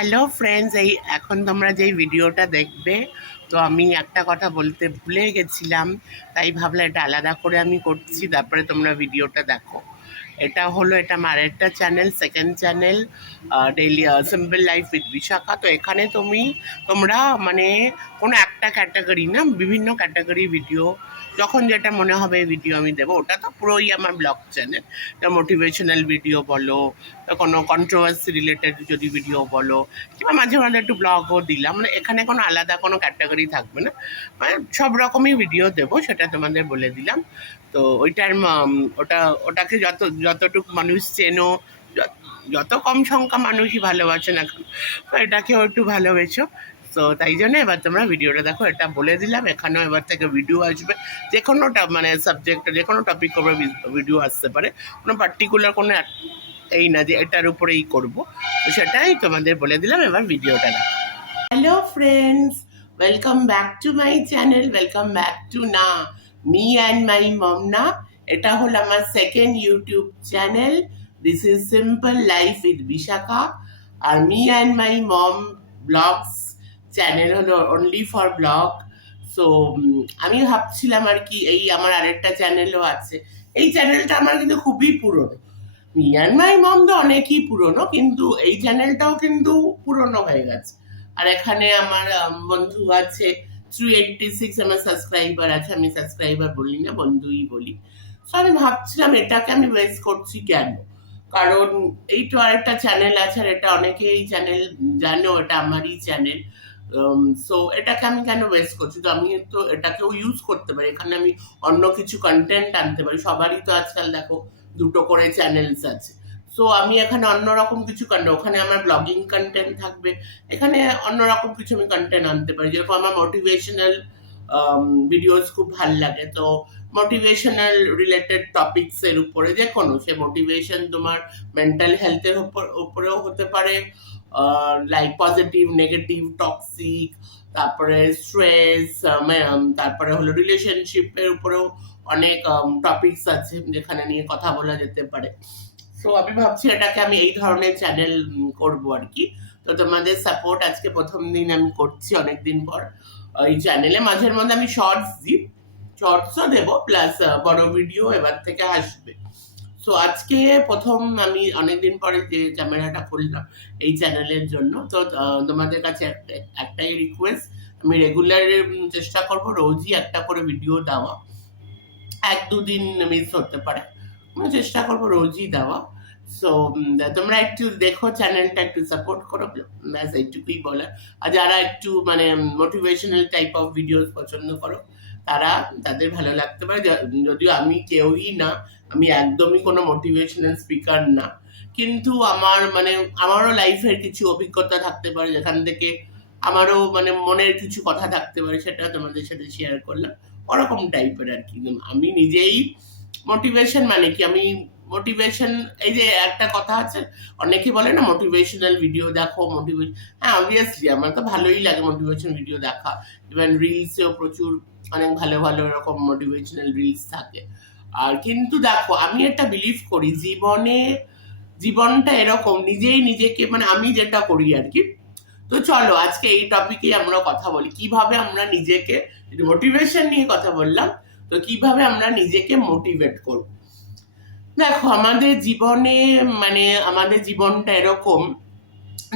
Hello friends, এই এখন তোমরা যেই ভিডিওটা দেখবে, তো আমি একটা কথা বলতে ভুলে গেছিলাম, তাই ভাবলাম এটা আলাদা করে আমি করছি, তারপরে তোমরা ভিডিওটা দেখো। এটা আমার আরেকটা channel, second channel, daily simple life with Bishakha. তো এখানে তোমরা মানে কোনো একটা ক্যাটাগরি না, বিভিন্ন ক্যাটাগরি ভিডিও, যখন যেটা মনে হবে ভিডিও আমি দেবো। ওটা তো পুরোই আমার ব্লগ চ্যানেল। মোটিভেশনাল ভিডিও বলো, কোনো কন্ট্রোভার্সি রিলেটেড যদি ভিডিও বলো, কিংবা মাঝে মাঝে একটু ব্লগও দিলাম। মানে এখানে কোনো আলাদা কোনো ক্যাটাগরি থাকবে না, মানে সব রকমই ভিডিও দেবো, সেটা তোমাদের বলে দিলাম। তো ওটাকে যতটুকু মানুষ চেনো, যত কম সংখ্যা মানুষই ভালোবাসেন এখন, তো এটাকেও একটু ভালোবেসো। তো তাই জন্য এবার তোমরা ভিডিওটা দেখো, এটা বলে দিলাম। এখানেও এবার থেকে ভিডিও আসবে, যে কোনোটা মানে সাবজেক্ট, যে কোনো টপিক উপরে ভিডিও আসতে পারে। কোনো পার্টিকুলার কোনো এই না যে এটার উপরেই করবো, তো সেটাই তোমাদের বলে দিলাম। এবার ভিডিওটা দেখো। Hello friends, welcome back to my channel, welcome back to me and my mom এটা হলো আমার second YouTube channel. This is simple life with Bishakha. আর me and my mom vlogs channel হলো অনলি ফর ব্লগ। সো আমি ভাবছিলাম আর কি, এই আমার আরেকটা চ্যানেলও আছে। এই চ্যানেলটা আমার কিন্তু খুবই পুরনো। মি অ্যান্ড মাই মম তো অনেকই পুরনো, কিন্তু এই চ্যানেলটাও কিন্তু পুরনো হয়ে গেছে। আর এখানে আমার বন্ধু আছে 386, আমার সাবস্ক্রাইবার আছে। আমি সাবস্ক্রাইবার বলি না, বন্ধুই বলি। তো আমি ভাবছিলাম এটাকে আমি ওয়েস্ট করছি কেন, কারণ এই তো আরেকটা চ্যানেল আছে, আর এটা অনেকেই চ্যানেল জানো, এটা আমারই চ্যানেল। সো এটাকে আমি কেন ওয়েস্ট করছি? তো আমি তো এটাকেও ইউজ করতে পারি, এখানে আমি অন্য কিছু কন্টেন্ট আনতে পারি। সবারই তো আজকাল দেখো দুটো করে চ্যানেলস আছে। সো আমি এখানে অন্যরকম কিছু কন্টেন্ট, ওখানে আমার ব্লগিং কন্টেন্ট থাকবে, এখানে অন্যরকম কিছু আমি কন্টেন্ট আনতে পারি। যেরকম আমার মোটিভেশনাল ভিডিওস খুব ভাল লাগে, তো মোটিভেশনাল রিলেটেড টপিকস এর উপরে, যে কোনো, সে মোটিভেশন তোমার মেন্টাল হেলথের উপরেও হতে পারে, লাইক পজিটিভ, নেগেটিভ, টক্সিক, তারপরে স্ট্রেস, তারপরে হলো রিলেশনশিপের উপরেও অনেক টপিকস আছে যেখানে নিয়ে কথা বলা যেতে পারে। সো আমি ভাবছি এটাকে আমি এই ধরনের চ্যানেল করব আর কি। তো তোমাদের সাপোর্ট আজকে প্রথম দিন আমি করছি অনেকদিন পর এই চ্যানেলে। মাঝের মধ্যে আমি শর্টস দিই, শর্টসও দেবো, প্লাস বড় ভিডিও এবার থেকে আসবে। সো আজকে প্রথম আমি অনেকদিন পরে যে ক্যামেরাটা খুললাম এই চ্যানেলের জন্য। তো তোমাদের কাছে একটাই রিকোয়েস্ট, আমি রেগুলার চেষ্টা করব রোজই একটা করে ভিডিও দেওয়া। 1-2 দিন মিস হতে পারে, আমি চেষ্টা করবো রোজই দেওয়া। সো তোমরা একটু দেখো চ্যানেলটা, একটু সাপোর্ট করো, ব্যাস এইটুকুই বলার। আর যারা একটু মানে মোটিভেশনাল টাইপ অফ ভিডিওস পছন্দ করো, তাদের ভালো লাগতে পারে। যদিও আমি কেউই না, আমি একদমই কোনো মোটিভেশনাল স্পিকার না, কিন্তু আমারও লাইফের কিছু অভিজ্ঞতা থাকতে পারে, যেখান থেকে আমারও মানে মনের কিছু কথা থাকতে পারে, সেটা তোমাদের সাথে শেয়ার করলাম। ওরকম টাইপের আর কি। আমি নিজেই মোটিভেশন মানে কি, আমি মোটিভেশন, এই যে একটা কথা আছে, অনেকে বলে না মোটিভেশনাল ভিডিও দেখো, হ্যাঁ অবভিয়াসলি আমার তো ভালোই লাগে মোটিভেশন ভিডিও দেখা। ইভেন রিলসেও প্রচুর অনেক ভালো ভালো এরকম মোটিভেশনাল রিলস থাকে। আর কিন্তু দেখো, আমি একটা বিলিভ করি, জীবনটা এরকম, নিজেই নিজেকে মানে আমি যেটা করি আর কি। তো চলো আজকে এই টপিকে আমরা কথা বলি, কিভাবে আমরা নিজেকে, মোটিভেশন নিয়ে কথা বললাম, তো কিভাবে আমরা নিজেকে মোটিভেট করব। দেখো আমাদের জীবনে, মানে আমাদের জীবনটা এরকম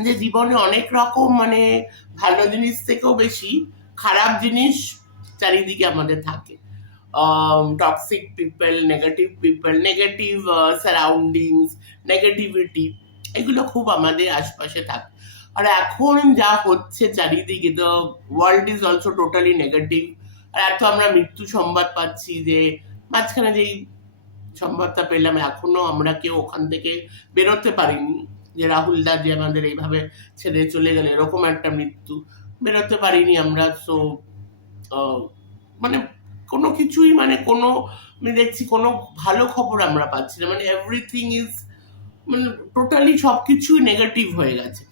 যে জীবনে অনেক রকম মানে ভালো জিনিস থেকেও বেশি খারাপ জিনিস চারিদিকে আমাদের থাকে। Toxic people, negative surroundings, negativity, এগুলো খুব আমাদের আশপাশে থাকে। আর এখন যা হচ্ছে চারিদিকে, তো world is also totally negative. আর এত আমরা মৃত্যু সংবাদ পাচ্ছি, যে মাঝখানে যেই সংবাদটা পেলাম, এখনো আমরা কেউ ওখান থেকে বেরোতে পারিনি, যে রাহুল দা যে আমাদের এইভাবে ছেড়ে চলে গেলে, এরকম একটা মৃত্যু, বেরোতে পারিনি আমরা। সো মানে কোনো কিছুই, মানে কোনো, আমি দেখছি কোনো ভালো খবর আমরা পাচ্ছি না, মানে এভরিথিং ইজ, মানে টোটালি সব কিছুই নেগেটিভ হয়ে গেছে।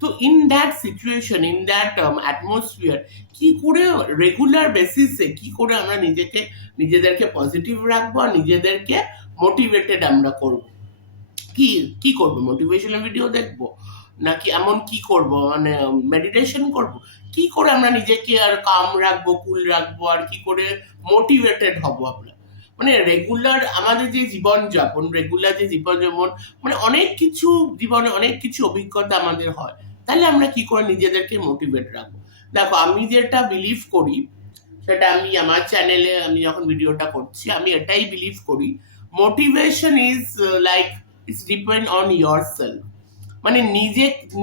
তো in that situation, in that atmosphere, কি করে রেগুলার বেসিসে কি করে আমরা নিজেদেরকে পজিটিভ রাখবো, আর নিজেদেরকে মোটিভেটেড আমরা করবো? কি কি করবো? মোটিভেশনাল ভিডিও দেখবো, নাকি এমন কি করব, মানে মেডিটেশন করব? কি করে আমরা নিজেকে আর কাম রাখবো, কুল রাখবো, আর কি করে মোটিভেটেড হব আমরা? মানে রেগুলার আমাদের যে জীবনযাপন, রেগুলার যে জীবনযাপন, মানে অনেক কিছু জীবনে অনেক কিছু অভিজ্ঞতা আমাদের হয়, তাহলে আমরা কি করে নিজেদেরকে মোটিভেট রাখবো? দেখো, আমি যেটা বিলিভ করি, সেটা আমি আমার চ্যানেলে আমি যখন ভিডিওটা করছি আমি এটাই বিলিভ করি, motivation is like it's depend on your self. মানে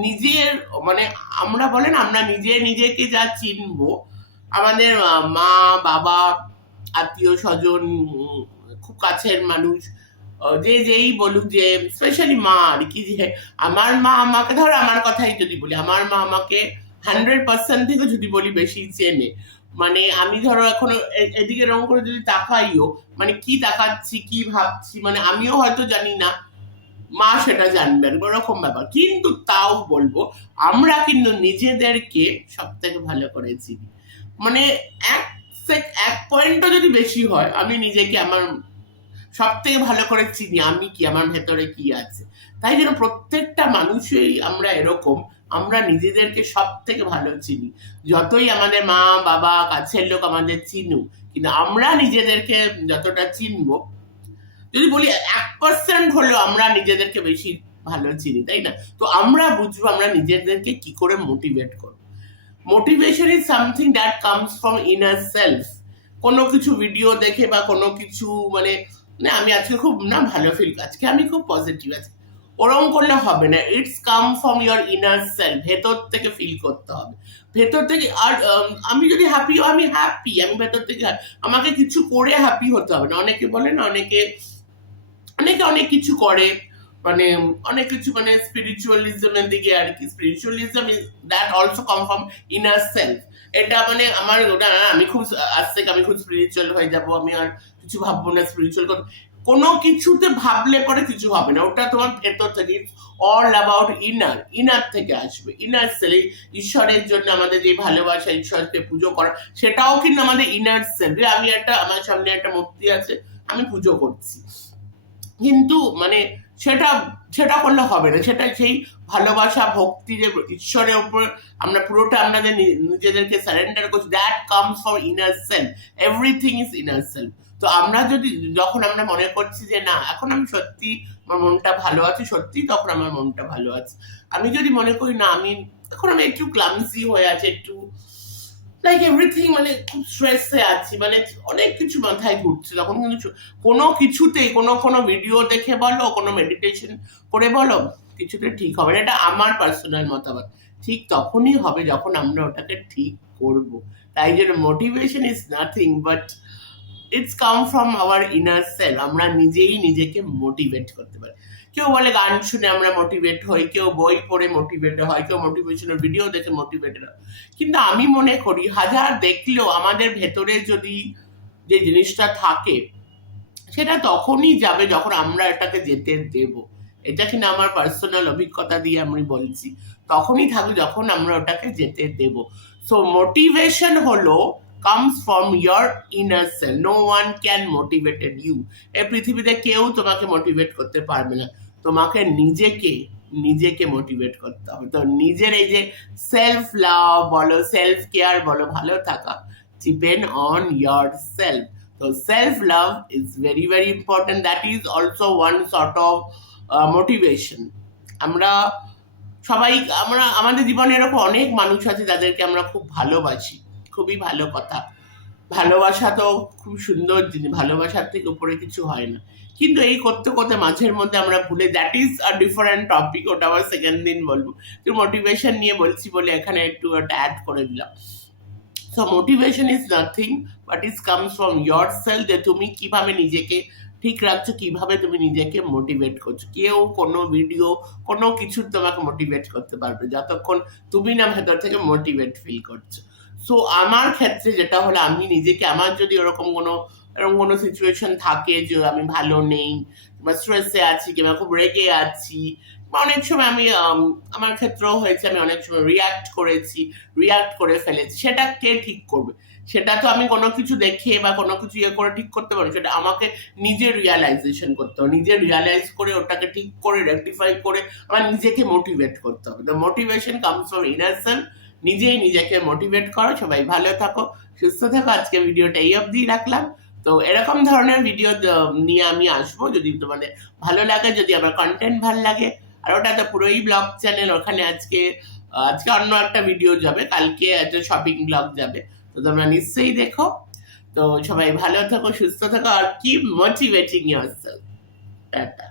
নিজের, মানে আমরা বলেন আমরা নিজেকে যা চিনবো, আমাদের মা, বাবা, আত্মীয় স্বজন, খুব কাছের মানুষ, যেই বলুক, যে স্পেশালি মা আর কি, যে আমার মা আমাকে, ধরো আমার কথাই যদি বলি, আমার মা আমাকে 100% থেকে যদি বলি বেশি চেনে। মানে আমি ধরো এখনো এদিকে এরকম করে যদি তাকাইও, মানে কি তাকাচ্ছি, কি ভাবছি, মানে আমিও হয়তো জানি না, মা সেটা জানবেন, ওরকম ব্যাপার। কিন্তু তাও বলবো, আমরা কিন্তু নিজেদেরকে সব থেকে ভালো করে চিনি। মানে এক এক পয়েন্টও যদি বেশি হয়, আমি নিজেকে আমার সব থেকে ভালো করে চিনি, আমি কি, আমার ভেতরে কি আছে। তাই জন্য প্রত্যেকটা মানুষই আমরা এরকম, আমরা নিজেদেরকে সব থেকে ভালো চিনি। যতই আমাদের মা, বাবা, কাছের লোক আমাদের চিনুক, কিন্তু আমরা নিজেদেরকে যতটা চিনবো, যদি বলি 1% হলেও আমরা নিজেদেরকে বেশি ভালো চিনি, তাই না? তো আমরা বুঝবো আমরা নিজেদেরকে কি করে মোটিভেট করবো। Motivation is something that comes from inner self. কোনো কিছু ভিডিও দেখে বা কোনো কিছু, মানে না আমি আজকে খুব না ভালো ফিল, আজকে আমি খুব পজিটিভ আছি, ওরকম করলে হবে না। It's come from your inner self, ভেতর থেকে ফিল করতে হবে, ভেতর থেকে। আর আমি যদি হ্যাপি, আমি হ্যাপি, আমি ভেতর থেকে আমাকে কিছু করে হ্যাপি হতে হবে না। অনেকে বলে না, অনেকে অনেকে অনেক কিছু করে, মানে অনেক কিছু, মানে স্পিরিচুয়ালিজমের দিকে আর কি। Spiritualism is that also come from inner self. এটা মানে আমার ওটা আমি খুব, আজ থেকে আমি খুব স্পিরিচুয়াল হয়ে যাব, আমি আর কিছু ভাববো না স্পিরিচুয়াল কথা। কোনো কিছুতে ভাবলে পরে কিছু হবে না, ওটা তোমার ভেতর থেকে, অল অ্যাবাউট ইনার, ইনার থেকে আসবে, ইনার সেল। ঈশ্বরের জন্য আমাদের যে ভালোবাসা, ঈশ্বরকে পুজো করা, সেটাও কিন্তু আমাদের ইনার সেল। আমি একটা, আমার সামনে একটা মূর্তি আছে, আমি পুজো করছি, কিন্তু মানে সেটা সেটা করলে হবে না। সেটা সেই ভালোবাসা, ভক্তি, যে ঈশ্বরের উপর আমরা পুরোটা আমাদের নিজেদেরকে সারেন্ডার করছি, that comes from inner self. Everything is inner self. তো আমরা যদি, যখন আমরা মনে করছি যে না এখন আমি সত্যি আমার মনটা ভালো আছে, সত্যি তখন আমার মনটা ভালো আছে। আমি যদি মনে করি না আমি এখন আমি একটু ক্লামসি হয়ে আছে, একটু লাইক এভরিথিং, মানে খুব স্ট্রেসে আছি, মানে অনেক কিছু মাথায় ঘুরছে, তখন কিন্তু কোনো কিছুতেই, কোনো ভিডিও দেখে বলো, কোনো মেডিটেশন করে বলো, কিছুতে ঠিক হবে না। এটা আমার পার্সোনাল মতামত। ঠিক তখনই হবে যখন আমরা ওটাকে ঠিক করব। তাই জন্য motivation is nothing but it's come from our inner self. আমরা নিজেই নিজেকে মোটিভেট করতে পারি। কেউ বলে গান শুনে আমরা মোটিভেট হই, কেউ বই পড়ে মোটিভেট হয়, কেউ মোটিভেশনাল ভিডিও দেখে মোটিভেটেড হয়। কিন্তু আমি মনে করি হাজার দেখলেও আমাদের ভেতরে যদি যে জিনিসটা থাকে, সেটা তখনই যাবে যখন আমরা এটাকে যেতে দেব। এটা কিনা আমার পার্সোনাল অভিজ্ঞতা দিয়ে আমি বলছি, তখনই থাকবে যখন আমরা ওটাকে যেতে দেব। সো মোটিভেশন হলো comes from your inner self. No one can motivated you. এই পৃথিবীতে কেউ তোমাকে মোটিভেট করতে পারবে না, তোমাকে নিজেকে মোটিভেট করতে হবে। তো নিজের এই যে সেলফ লাভ বলো, সেলফ কেয়ার বলো, ভালো থাকা depend on your self. So self-love is very, very important. That is also one sort of motivation. আমরা সবাই, আমরা আমাদের জীবনে এরকম অনেক মানুষ আছে যাদেরকে আমরা খুব ভালোবাসি, খুবই ভালো কথা। ভালোবাসা তো খুব সুন্দর জিনিস, ভালোবাসার থেকে উপরে কিছু হয় না। কিন্তু এই করতে করতে মাঝের মধ্যে আমরা ভুলে, that is a different topic, ওটা আবার সেকেন্ড দিন বলবো। তো মোটিভেশন নিয়ে বলছি বলে এখানে একটু ওটা অ্যাড করে দিলাম। So motivation is nothing but is comes from your self, যে তুমি কিভাবে নিজেকে ঠিক রাখছো, কিভাবে তুমি নিজেকে মোটিভেট করছো। কেউ কোনো ভিডিও, কোনো কিছু তোমাকে মোটিভেট করতে পারবে যতক্ষণ তুমি না ভেতর থেকে মোটিভেট ফিল করছো। সো আমার ক্ষেত্রে যেটা হলো, আমি নিজেকে, আমার যদি এরকম কোনো সিচুয়েশন থাকে যে আমি ভালো নেই, কিংবা স্ট্রেসে আছি, কিংবা খুব রেগে আছি, বা অনেক সময় আমি আমার ক্ষেত্রেও হয়েছে, আমি অনেক সময় রিয়াক্ট করে ফেলেছি। সেটা কে ঠিক করবে? সেটা তো আমি কোনো কিছু দেখে বা কোনো কিছু ইয়ে করে ঠিক করতে পারি, সেটা আমাকে নিজে রিয়ালাইজেশন করতে হবে, নিজে রিয়ালাইজ করে ওটাকে ঠিক করে রেকটিফাই করে আমার নিজেকে মোটিভেট করতে হবে। The motivation comes from inner self. নিজেই নিজেকে মোটিভেট করো। সবাই ভালো থাকো, সুস্থ থাকো। আজকে ভিডিওটা এই অবধি রাখলাম। তো এরকম ধরনের ভিডিও নিয়ে আমি আসবো, যদি তোমাদের ভালো লাগে, যদি আমার কন্টেন্ট ভালো লাগে। আর ওটা তো পুরোই ব্লগ চ্যানেল, ওখানে আজকে অন্য একটা ভিডিও যাবে, কালকে একটা শপিং ব্লগ যাবে। তো তোমরা নিশ্চয়ই দেখো। তো সবাই ভালো থাকো, সুস্থ থাকো, আর কিপ মোটিভেটিং ইয়োরসেলফ। টাটা।